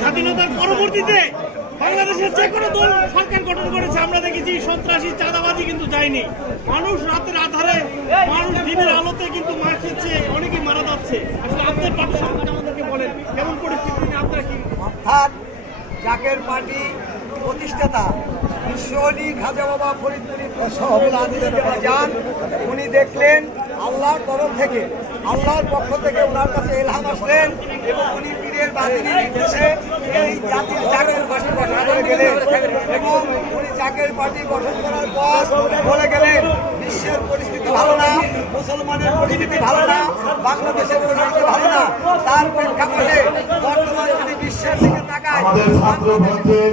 স্বাধীনতার পরবর্তীতে বাংলাদেশের যে কোনো দল সরকার গঠন করেছে, আমরা দেখেছি সন্ত্রাসী, চাঁদাবাজি কিন্তু যায়নি। মানুষ রাতের আধারে মানুষ দিনের আলোতে কিন্তু মার অনেকে মারা যাচ্ছে। আপনার পার্টি সম্পর্কে আমাদেরকে বলেন, কেমন পরিস্থিতি নিয়ে কি অর্থাৎ জাকের পার্টি প্রতিষ্ঠাতা সহবুল যান উনি দেখলেন আল্লাহর তরফ থেকে, আল্লাহর পক্ষ থেকে ওনার কাছে এলহাম আসলেন এবং উনি পীরের নির্দেশে এই জাতীয় পার্টি গঠন করে গেলেন এবং উনি পার্টি গঠন করার পর বলে গেলেন বিশ্বের পরিস্থিতি ভালো না মুসলমানের পরিস্থিতি ভালো না বাংলাদেশের পরিস্থিতি ভালো না। তার প্রেক্ষাপটে বর্তমান যদি বিশ্বের দিকে তাকায়। আমাদের ছাত্র ভাইদের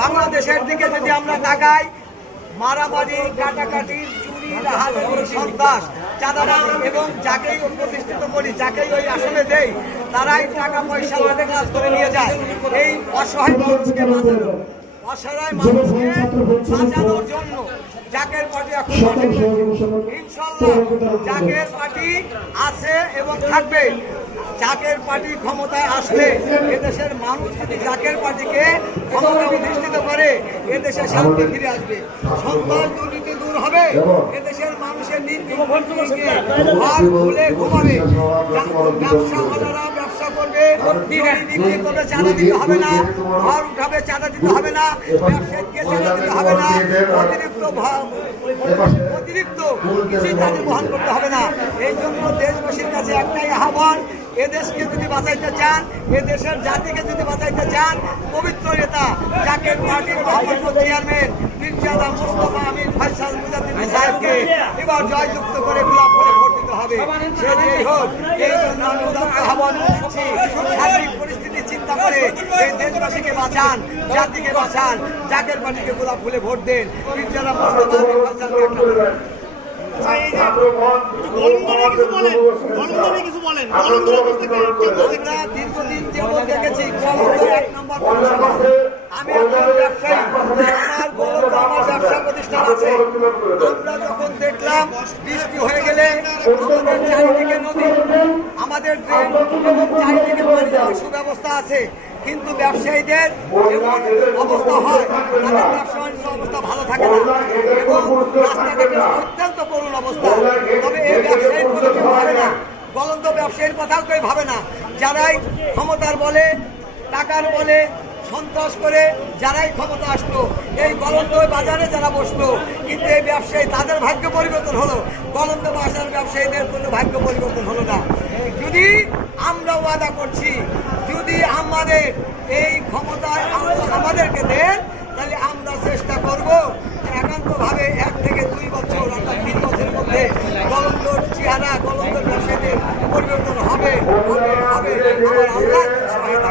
বাংলাদেশের দিকে যদি আমরা তাকাই মারামারি কাটাকাটি চুরি রাহাজানি সন্ত্রাস চাঁদাবাজি এবং যাকেই প্রতিষ্ঠিত করি যাকেই ওই আসনে দেই তারাই টাকা পয়সা হাতে কাজ করে নিয়ে যায়। এই অসহায় মানুষকে বাঁচানো অসহায় মানুষকে বাঁচানোর জন্য জাকের পার্টি এখন ইনশাল্লাহ জাকের পার্টি আছে এবং থাকবে। জাকের পার্টি ক্ষমতায় আসলে এদেশের মানুষ যদি জাকের পার্টিকে ক্ষমতা অধিষ্ঠিত করে এদেশে শান্তি ফিরে আসবে। সন্ত্রাস দুর্নীতি দূর হবে। এদেশের মানুষের নীতি ঘর খুলে ঘুমাবে। ব্যবসাওয়ালারা ব্যবসা করবে। বিক্রি করবে চাঁদা দিতে হবে না। ঘর উঠাবে চাঁদা দিতে হবে না। ব্যবসায়ীকে চাঁদা দিতে হবে না। অতিরিক্ত অতিরিক্ত কিছুই তাদের বহন করতে হবে না। এই জন্য দেশবাসীর কাছে একটাই আহ্বান এদেশকে যদি বাঁচাইতে চান এ দেশের জাতিকে যদি বাঁচাইতে চান পবিত্র নেতা জাকের পার্টির চেয়ারম্যান মির্জাদা মুস্তফা আমিন ফয়সাল মুজাদ্দিন সাহেবকে এবার জয়যুক্ত করে গোলাপ করে ভোট দিতে হবে। সে যেই হোক এই জন্য আমি আহ্বান করছি সার্বিক পরিস্থিতি চিন্তা করে এই দেশবাসীকে বাঁচান জাতিকে বাঁচান জাকের পার্টিকে গোলাপ ফুলে ভোট দেন মির্জাদা মুস্তফা আমিন একটা দীর্ঘদিন যেমন দেখেছি নম্বর আমি একজন ব্যবসায়ী আমার প্রতিষ্ঠান আছে আমরা যখন দেখলাম বৃষ্টি হয়ে গেলে আমাদের নদী আমাদের সুব্যবস্থা আছে। কিন্তু ব্যবসায়ীদের এমন অবস্থা হয়, তাদের ব্যবসা বাণিজ্য অবস্থা ভালো থাকে না। এবং রাস্তাঘাটের অত্যন্ত করুণ অবস্থা। তবে এই ব্যবসায়ীর কোনো কেউ ভাবে না। গলন্দ ব্যবসায়ীর কথাও কেউ ভাবে না। যারাই ক্ষমতার বলে, টাকার বলে সন্ত্রাস করে, যারাই ক্ষমতা আসলো, এই গলন্দ বাজারে যারা বসল, কিন্তু এই ব্যবসায়ী তাদের ভাগ্য পরিবর্তন হলো। গলন্দ বাজার ব্যবসায়ীদের কোনো ভাগ্য পরিবর্তন হলো না। যদি আমরা ওয়াদা করছি আমাদের এই ক্ষমতা আম- আমাদেরকে দেন, তাহলে আমরা চেষ্টা করব একান্তভাবে এক থেকে দুই বছর, অর্থাৎ তিন বছরের মধ্যে গলন্দর চেহারা গলন্দর ব্যবসায়ীদের পরিবর্তন হবে হবে আমার আল্লাহ সহায়তা